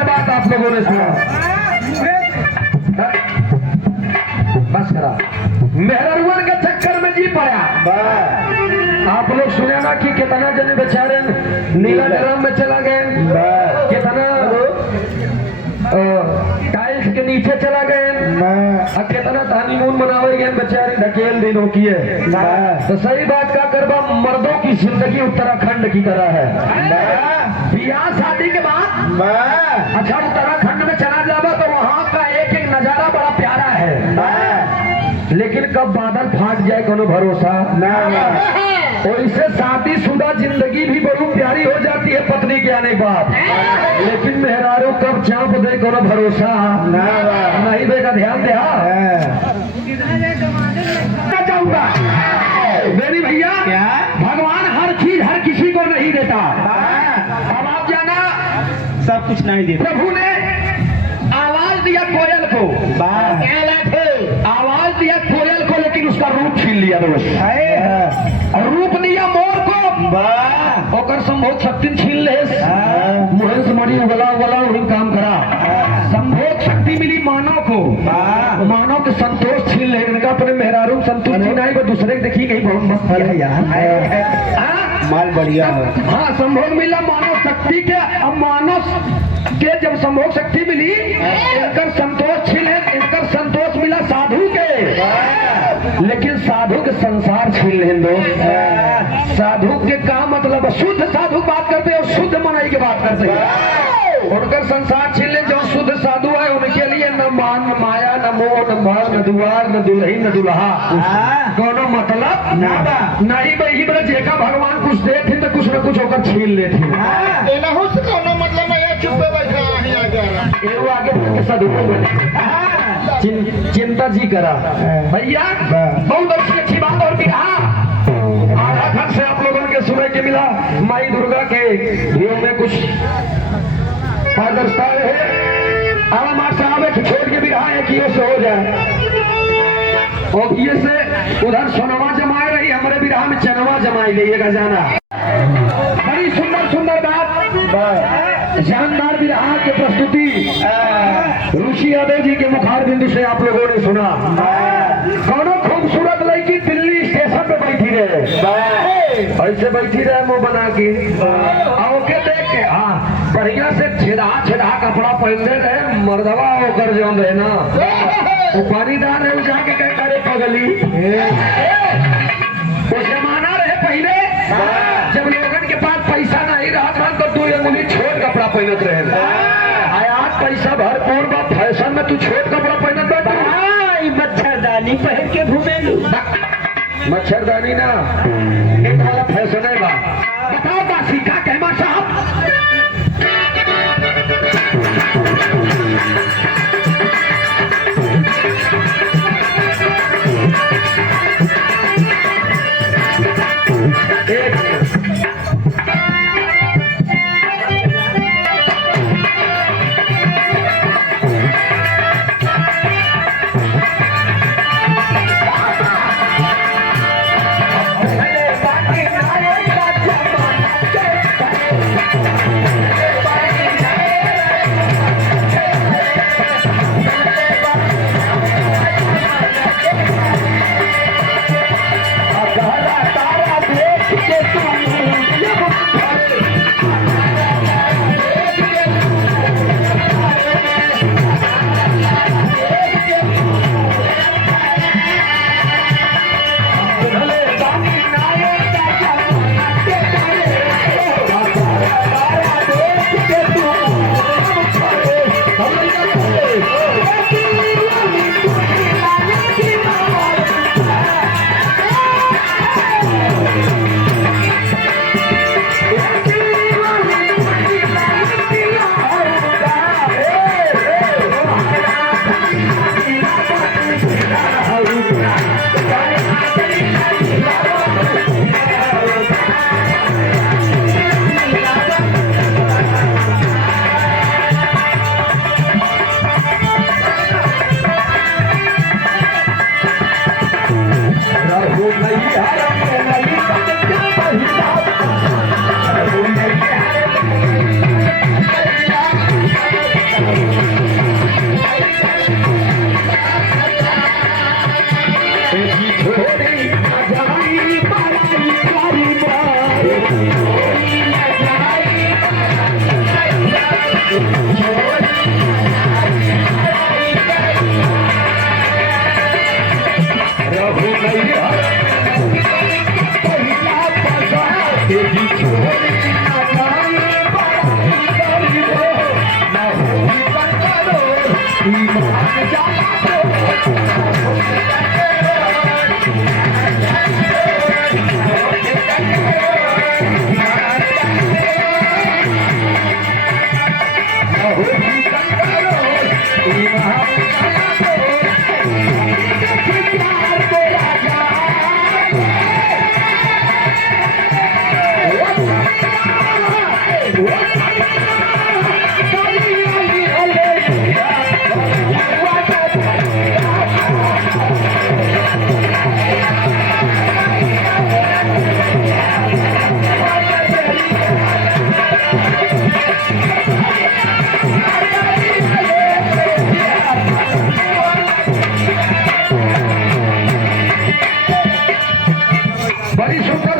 हर बात आप लोगों ने सुना। बस करा मेहरवन के चक्कर में जी पड़ा। आप लोग सुने ना कि कितना जने बेचारे नीला ड्रम में चला गए, कितना टाइल्स के नीचे चला गए, कितना हनीमून मनावे गए बेचारे ढकेल दिनों की है। तो सही बात का करबा, मर्दों की जिंदगी उत्तराखंड की तरह है। ब्याह शादी के बाद अच्छा उत्तराखंड में चला जावा तो वहाँ का एक एक नजारा बड़ा प्यारा है, लेकिन कब बादल फाट जाए कोनो भरोसा ना। और इससे शादीशुदा जिंदगी भी बड़ी प्यारी हो जाती है पत्नी के आने के बाद, लेकिन मेहरारू कब चाप दे कोनो भरोसा नहीं देगा। ध्यान दे जाऊंगा मेरी भैया, भगवान हर चीज हर किसी को नहीं देता। अब आप जाना सब कुछ नहीं देता। प्रभु ने आवाज दिया कोयल को, आवाज दिया कोयल को, लेकिन उसका रूप छीन लिया दोस्त। रूप दिया मोर को, ओकर संभोग शक्ति छीन ले। मुहन से मरी उगला उगला वही काम करा। संभोग शक्ति मिली मानव को, मानव के संतोष छीन ले। इनका अपने मेहरारू संतुष्टि नहीं, वो दूसरे के देखी गई बहुत मस्त है यार, माल बढ़िया है। हाँ संभोग मिला मानव शक्ति के। अब मानव के जब संभोग शक्ति मिली, इनकर संतोष छीन, इनकर संतोष मिला साधु के, लेकिन साधु के संसार छीन ले दोस्त। साधु के का मतलब, शुद्ध साधु बात करते हैं और शुद्ध मनाई की बात करते हैं। उनकर संसार छीन ले। जो शुद्ध साधु है उनके लिए न मान न माया न मोह न भर न दुआर न दुल्ही न दुल्हा, कोनो मतलब नहीं भाई। बड़ा जेका भगवान कुछ दे थे तो कुछ न कुछ होकर छीन ले थे। चिंता जी करा भैया, बहुत अच्छी बात। और आधा से आप लोगों के सुनने के मिला माई दुर्गा के वीडियो में कुछ पारदर्शिता है। आराम साहब है कि छोड़ के भी रहा है कि से हो जाए, और ये से उधर सोनवा जमाए रही, हमारे विराह में चनवा जमाई लेगा जाना। बड़ी सुंदर सुंदर बात, जानदार विराह के प्रस्तुति ऋषि यादव जी के मुखार बिंदु से आप लोगों ने सुना। कौनो खूबसूरत लड़की दिल्ली स्टेशन पे बैठी रहे, ऐसे बैठी रहे मुंह बना के, आओके देख के हाँ बढ़िया से छेदा छेदा कपड़ा पहनते रहे। मर्दवा होकर जो है ना वो पानीदार है, जाके कहता रे पगली वो जमाना रहे पहले जब लोगन के पास पैसा नहीं रहा था तो 2 अंगुली छोट कपड़ा पहनत रहे। आज पैसा भरपूर बा, फैशन में तू छोट कपड़ा पहनत बैठा। मच्छरदानी पहन के घूमे। मच्छरदानी ना एक वाला फैशन है बा। बताओ बासी का कहमा साहब। बहुत